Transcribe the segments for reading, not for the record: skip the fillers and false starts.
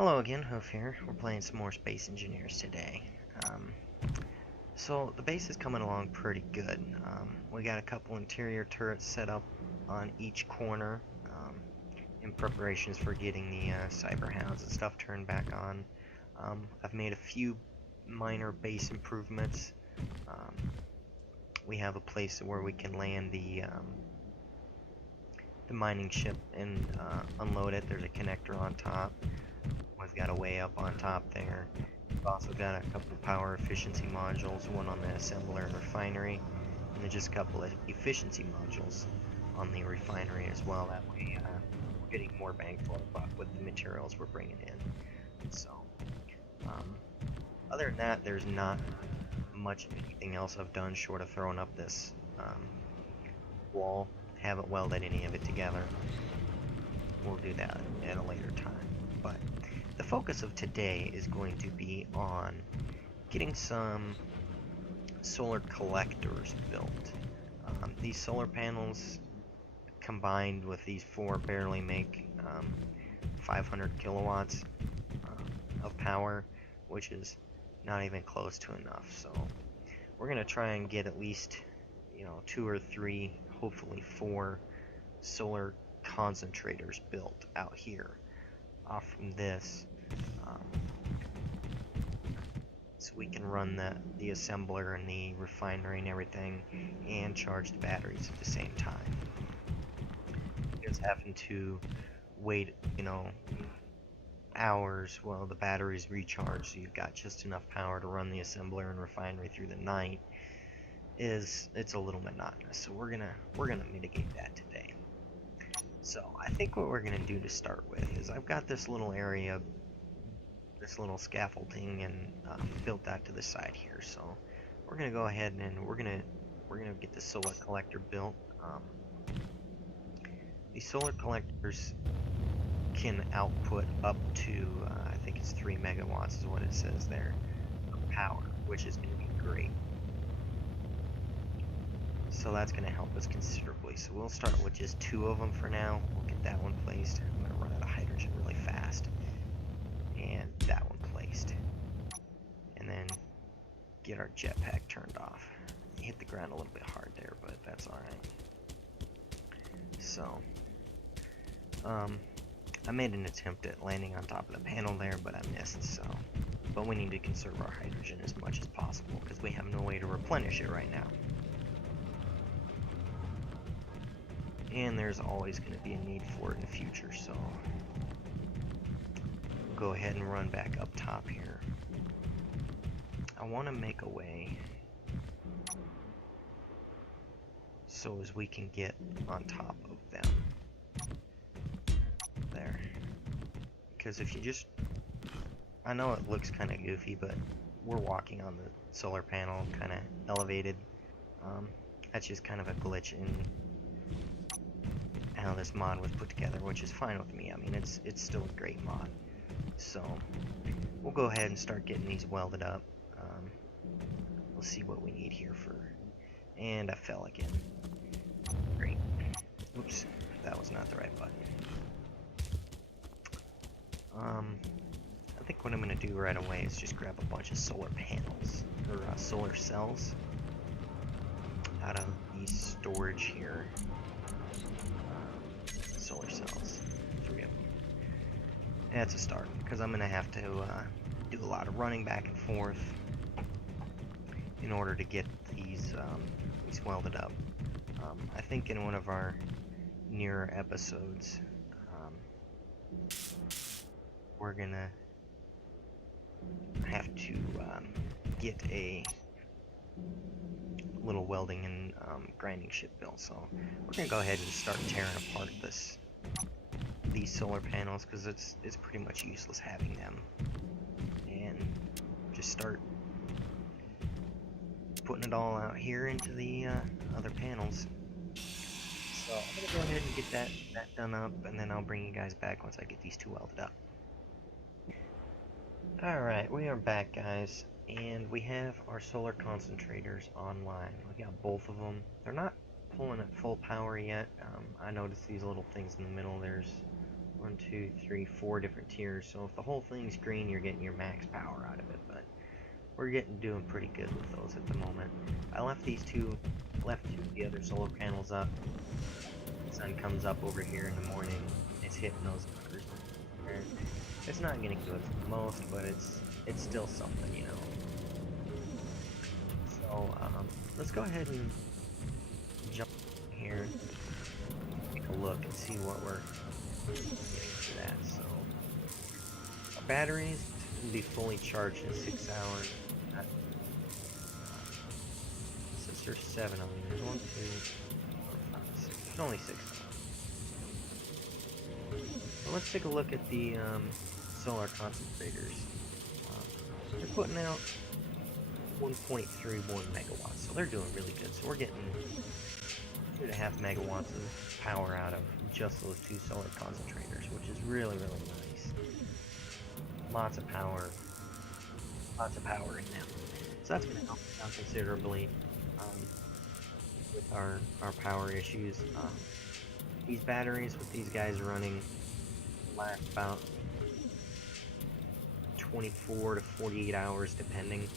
Hello again, Hoof here. We're playing some more Space Engineers today. Um, so the base is coming along pretty good. We got a couple interior turrets set up on each corner in preparations for getting the cyber hounds and stuff turned back on. I've made a few minor base improvements. We have a place where we can land the mining ship and unload it. There's a connector on top. We've got a way up on top there. We've also got a couple of power efficiency modules, one on the assembler and refinery, and then just a couple of efficiency modules on the refinery as well. That way we're getting more bang for our buck with the materials we're bringing in. So, other than that, there's not much of anything else I've done short of throwing up this wall. Haven't welded any of it together. We'll do that at a later time. But the focus of today is going to be on getting some solar collectors built. These solar panels combined with these four barely make 500 kilowatts of power, which is not even close to enough. So we're going to try and get at least, 2 or 3, hopefully 4 solar concentrators built out here off from this, so we can run the assembler and the refinery and everything and charge the batteries at the same time, because having to wait hours while the batteries recharge so you've got just enough power to run the assembler and refinery through the night it's a little monotonous. So we're gonna mitigate that today. So I think what we're gonna do to start with is I've got this little area, this little scaffolding, and built that to the side here. So we're gonna go ahead and we're gonna get the solar collector built. These solar collectors can output up to I think it's 3 megawatts is what it says there of power, which is going to be great. So that's going to help us considerably. So we'll start with just 2 of them for now. We'll get that one placed. I'm going to run out of hydrogen really fast. And that one placed. And then get our jetpack turned off. You hit the ground a little bit hard there, but that's alright. So, I made an attempt at landing on top of the panel there, but I missed, so. But we need to conserve our hydrogen as much as possible, because we have no way to replenish it right now. And there's always going to be a need for it in the future, so we'll go ahead and run back up top here. I want to make a way so as we can get on top of them there, because if you just, I know it looks kind of goofy, but we're walking on the solar panel kind of elevated. That's just kind of a glitch in how this mod was put together, which is fine with me. I mean, it's still a great mod. So we'll go ahead and start getting these welded up. We'll see what we need here for, and I fell again. Great. Oops, that was not the right button. I think what I'm going to do right away is just grab a bunch of solar panels, or solar cells, out of these storage here. Solar cells, 3 of them. That's a start, because I'm going to have to do a lot of running back and forth in order to get these welded up. I think in one of our nearer episodes, we're gonna have to get a little welding and grinding ship built. So we're gonna go ahead and start tearing apart these solar panels, because it's pretty much useless having them, and just start putting it all out here into the other panels. So I'm gonna go ahead and get that done up, and then I'll bring you guys back once I get these 2 welded up. Alright, we are back, guys, and we have our solar concentrators online. We got both of them. They're not pulling at full power yet. I noticed these little things in the middle. There's 1, 2, 3, 4 different tiers. So if the whole thing's green, you're getting your max power out of it. But we're doing pretty good with those at the moment. I left two of the other solar panels up. The sun comes up over here in the morning. It's hitting those buggers. It's not gonna do it the most, but it's still something, you know. So let's go ahead and jump here, take a look, and see what we're getting for that. So our batteries will be fully charged in 6 hours. Since there's 7 of them, there's 1, 2, 4, 5, 6. There's only 6 of them. So let's take a look at the solar concentrators. They're putting out 1.31 megawatts, so they're doing really good. So we're getting 2.5 megawatts of power out of just those 2 solar concentrators, which is really, really nice. Lots of power in them. So that's going to help us out considerably with our power issues. These batteries with these guys running last about 24 to 48 hours depending.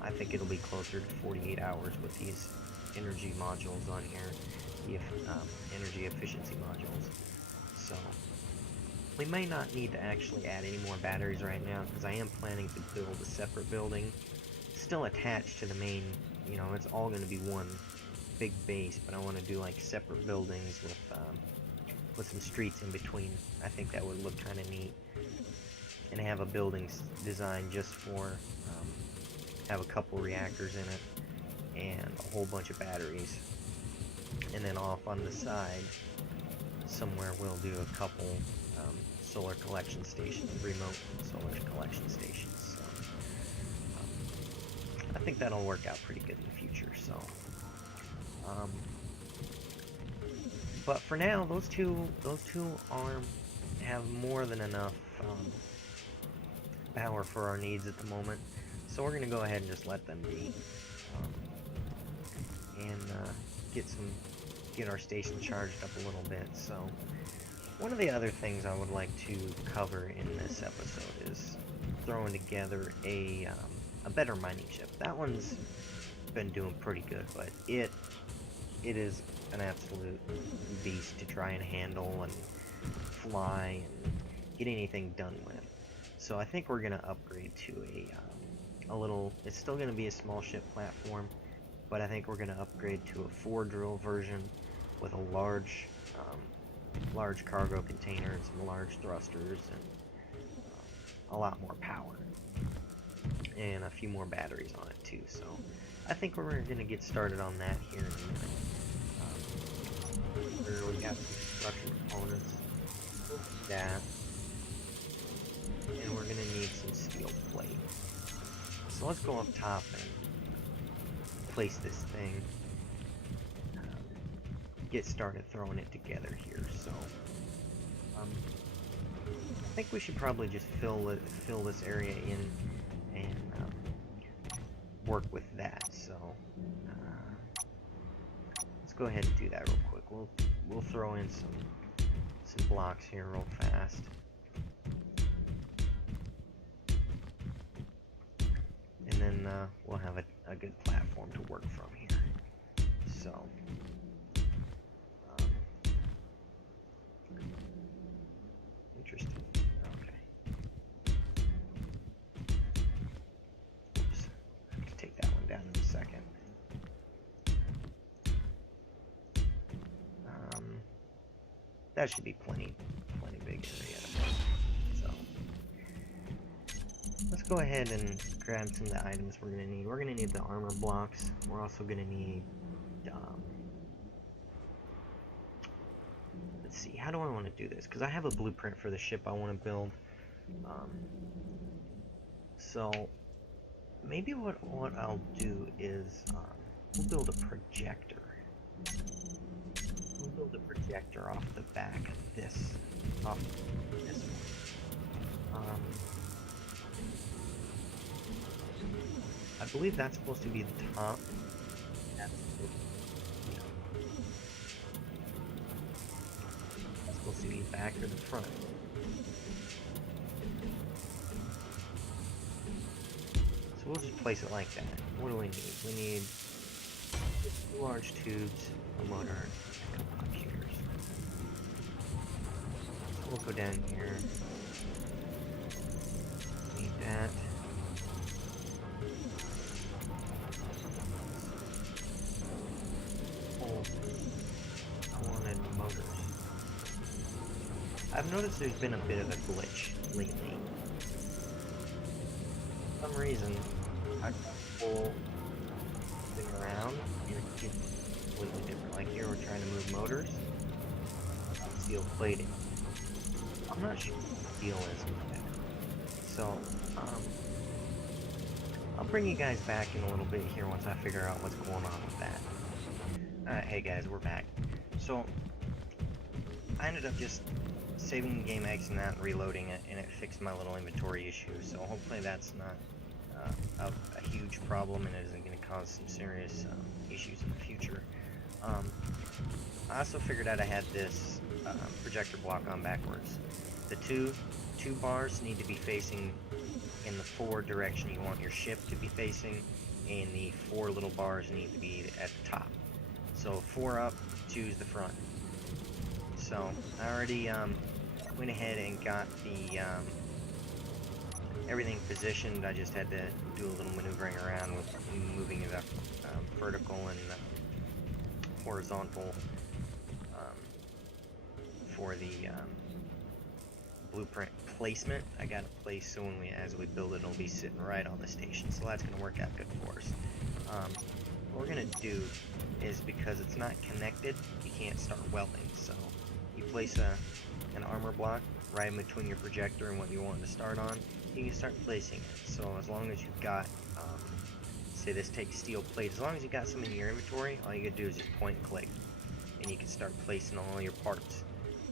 I think it'll be closer to 48 hours with these energy modules on here, the energy efficiency modules. So we may not need to actually add any more batteries right now, because I am planning to build a separate building still attached to the main. You know, it's all going to be one big base, but I want to do like separate buildings with some streets in between. I think that would look kind of neat, and have a building designed just for have a couple reactors in it and a whole bunch of batteries, and then off on the side somewhere we'll do a couple solar collection stations, remote solar collection stations. So I think that'll work out pretty good in the future. So but for now, those two have more than enough power for our needs at the moment. So we're gonna go ahead and just let them be, and get our station charged up a little bit. So one of the other things I would like to cover in this episode is throwing together a better mining ship. That one's been doing pretty good, but it is an absolute beast to try and handle and fly and get anything done with. So I think we're gonna upgrade to a little. It's still gonna be a small ship platform, but I think we're gonna upgrade to a 4-drill version with a large cargo container and some large thrusters and a lot more power and a few more batteries on it too. So I think we're gonna get started on that here in a minute. We got some structural components, that, and we're gonna need some steel plate. So let's go up top and place this thing. Get started throwing it together here. So I think we should probably just fill this area in and work with that. So let's go ahead and do that real quick. We'll throw in some blocks here real fast. And then we'll have a good platform to work from here. So interesting. Okay. Oops. I have to take that one down in a second. That should be plenty big area. So let's go ahead and grab some of the items we're gonna need. We're gonna need the armor blocks. We're also gonna need let's see, how do I want to do this? Because I have a blueprint for the ship I want to build. So maybe what I'll do is we'll build a projector. We'll build a projector off the back of this, one. I believe that's supposed to be the top. That's supposed supposed to be back or the front? So we'll just place it like that. What do we need? We need 2 large tubes, a motor, and a couple computers. So we'll go down here. Need that. I wanted motors. I've noticed there's been a bit of a glitch lately. For some reason, I pull thing around and it gets completely different. Like here, we're trying to move motors, steel plating. I'm not sure what the deal is with that. So, I'll bring you guys back in a little bit here once I figure out what's going on with that. Alright, hey guys, we're back. So, I ended up just saving the game, exiting that, and reloading it, and it fixed my little inventory issue. So hopefully that's not a huge problem and it isn't going to cause some serious issues in the future. I also figured out I had this projector block on backwards. The two bars need to be facing in the forward direction you want your ship to be facing, and the 4 little bars need to be at the top. So 4 up, 2's the front. So I already went ahead and got the everything positioned. I just had to do a little maneuvering around with moving it up vertical and horizontal for the blueprint placement. I got it placed so as we build it, it'll be sitting right on the station. So that's going to work out good for us. What we're going to do is, because it's not connected, you can't start welding. So you place an armor block right in between your projector and what you want to start on, you can start placing it. So as long as you've got, say this takes steel plate, as long as you've got some in your inventory, all you gotta do is just point and click, and you can start placing all your parts,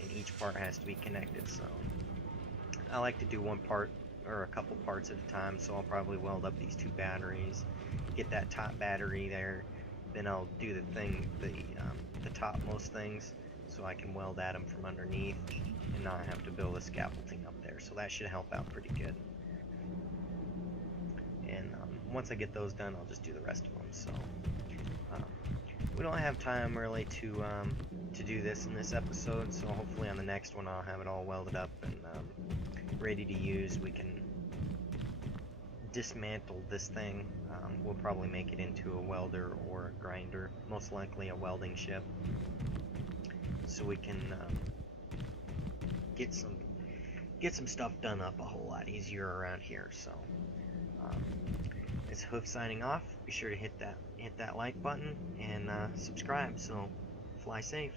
and each part has to be connected. So I like to do one part or a couple parts at a time, so I'll probably weld up these 2 batteries, get that top battery there, then I'll do the topmost things, so I can weld at them from underneath and not have to build a scaffolding up there. So that should help out pretty good. And once I get those done, I'll just do the rest of them. So we don't have time really to do this in this episode, so hopefully on the next one I'll have it all welded up and ready to use. We can dismantle this thing. We'll probably make it into a welder or a grinder, most likely a welding ship, so we can get some stuff done up a whole lot easier around here. So it's Hoof signing off. Be sure to hit that like button and subscribe. So fly safe.